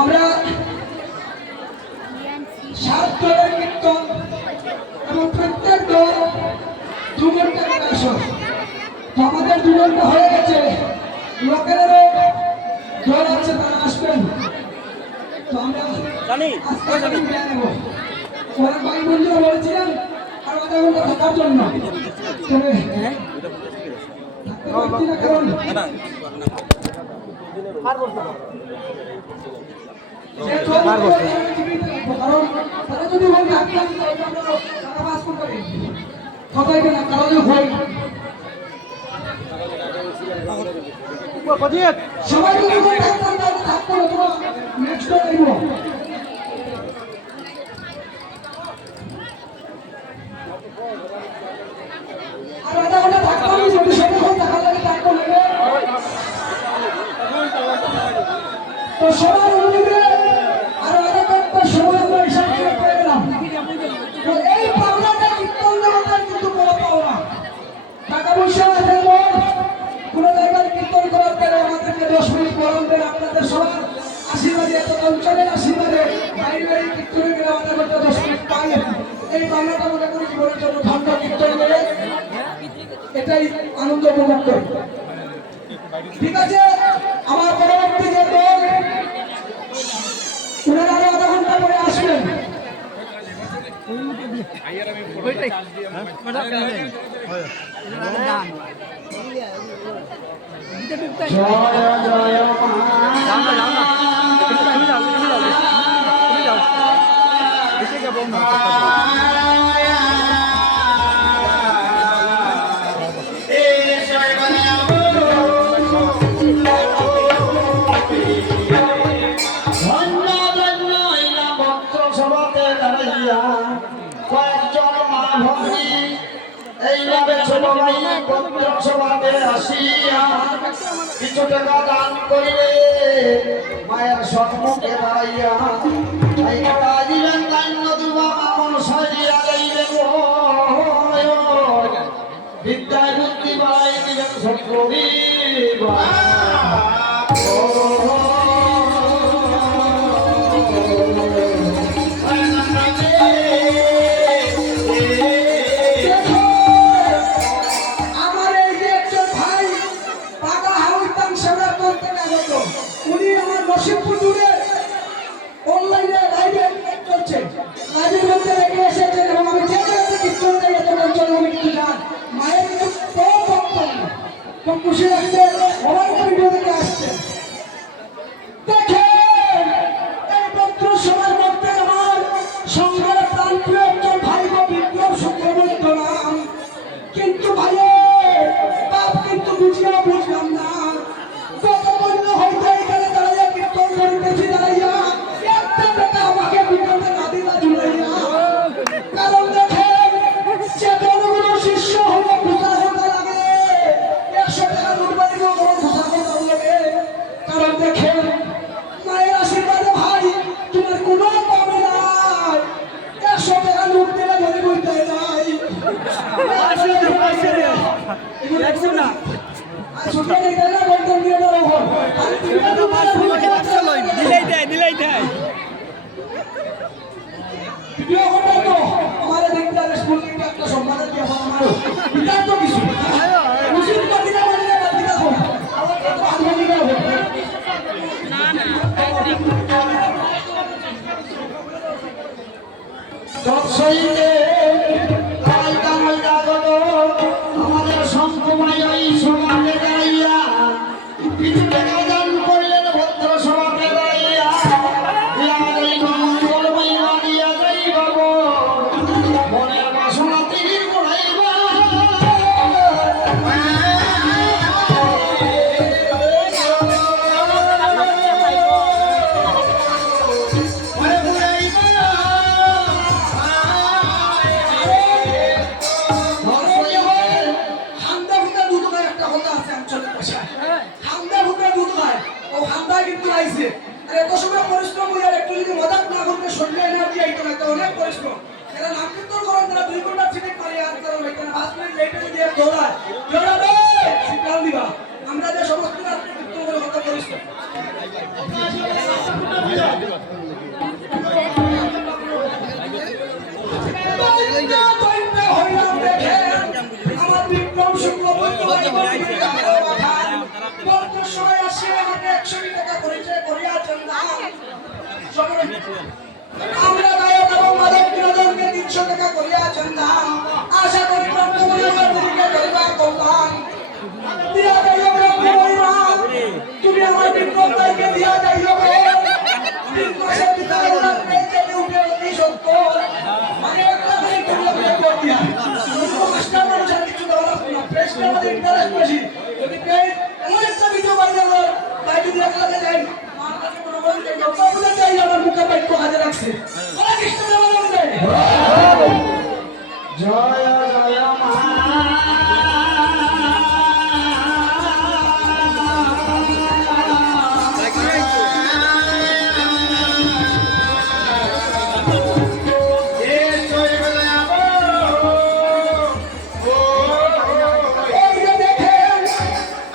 আমরা সাত দলের কীর্তন এবং প্রত্যেক দল 2 ঘন্টা করে আসো। আমাদের 2 ঘন্টা হয়ে গেছে, লোকেরও দল আছে, তারা আসবেন। তো আমরা আজকে নেব ওরা ভাই বন্ধুরা বলেছিলেন আর আধা ঘন্টা থাকার জন্য, তবে কারণ তারা যদি সবাই আর আধা ঘন্টা থাকতাম, যদি সবাই থাকা লাগে থাকতে লাগে। তো সবার অনুমতি আর আধা ঘন্টা সময় আমরা হিসাব করে পেয়ে গেলাম। তো এই পাওনাটা কীর্তন আমাদের কিন্তু বড় পাওনা। টাকা পয়সা আছে কোনো জায়গায় কীর্তন করার পরে আমাদেরকে 10 মিনিট বরণ দেন। আপনাদের সবার আশীর্বাদে, এত অঞ্চলের আশীর্বাদে বাইরে বাইরে কীর্তনে গেলে আধা ঘন্টা 10 মিনিট পাই। এই পাওনাটা মনে করি জীবনের জন্য ঠান্ডা কীর্তন করে এটাই আনন্দ উপভোগ করি। ঠিক আছে, আমার পরবর্তী যে দল ওনারা আরো আধা ঘন্টা পরে আসবেন। এইভাবে ছোট ভাই পত্র সভাতে আসিয়া কিছু টাকা দান করিলে মায়ের সম্মুখে দাঁড়াইয়া দিবেন দান্য দুবা মন সাজিয়া যাইবে বিদ্যায় বুদ্ধি বাড়াই দিবেন সত্রবী খুশি লাগছে অনেক ভিডিও থেকে আসছে। দেখেন এই পত্র সবার মধ্যে আমার সংগ্রামের প্রাণপ্রিয় একজন ভাই বিপ্লব শুক্রবৈদ্য নাম, কিন্তু ভাইয়ের বাপ কিন্তু বুঝলাম না কত মূল্য হয়তো এখানে দাঁড়িয়ে কীর্তন করিতেছে। ছুটিয়ে দিতে না বন্ধন দিয়ে দাও হল আর দিলাই দেয় ভিডিও করতে তো আমাদের দেখতে স্কুল থেকে একটা সম্মান দিয়ে আমারও এটা তো কিছু উচিত কথা বললে বাকি না হবে আবার তো আধুনিক হবে সব সইতে আইতা মইতা গলো আমাদের সংকমাই ওই সমাজে দাঁড়াইয়া কিছু টাকা দান করলেন ভদ্র সমাজে দাঁড়াইয়া আমাদের এই মঙ্গল মহিমা দিয়া যাইব মনের বাসনা তিনি বড়াইবা এত সময় পরিশ্রম হয়ে একটু যদি মজাক না করতে শরীরে এনার্জি আইতো না অনেক পরিশ্রম এরা নাম কীর্তন করেন তারা 2 ঘন্টা সিটিং মারি আর কারণ এখানে 5 মিনিট লেটে দিয়ে দৌড়ায় দৌড়াবে সিগন্যাল দিবা আমরা যে সমস্ত রাত্রে কীর্তন করে কথা পরিশ্রম আমার বিক্রম শুক্ল সময় আসে আমাকে 100 টাকা করেছে করিয়াছেন না আমরা গায়ক এবং মাদক বিনোদনকে 300 টাকা করিয়াছেন না আশা করি ব্রহ্মমূল্যকে ধরিবা করলাম দিয়া যাইও ব্রহ্মমূল্যা তুমি আমার বিক্রম ভাইকে দিয়া যাইও 3 মাসের ভিতরে ওরা পেয়েছে উঠে অতি সত্য মানে একটা ভাই তুমি করে দিয়া মাস্টার মানুষের কিছু দেওয়া না প্রেসটা আমাদের ইন্টারেস্ট বেশি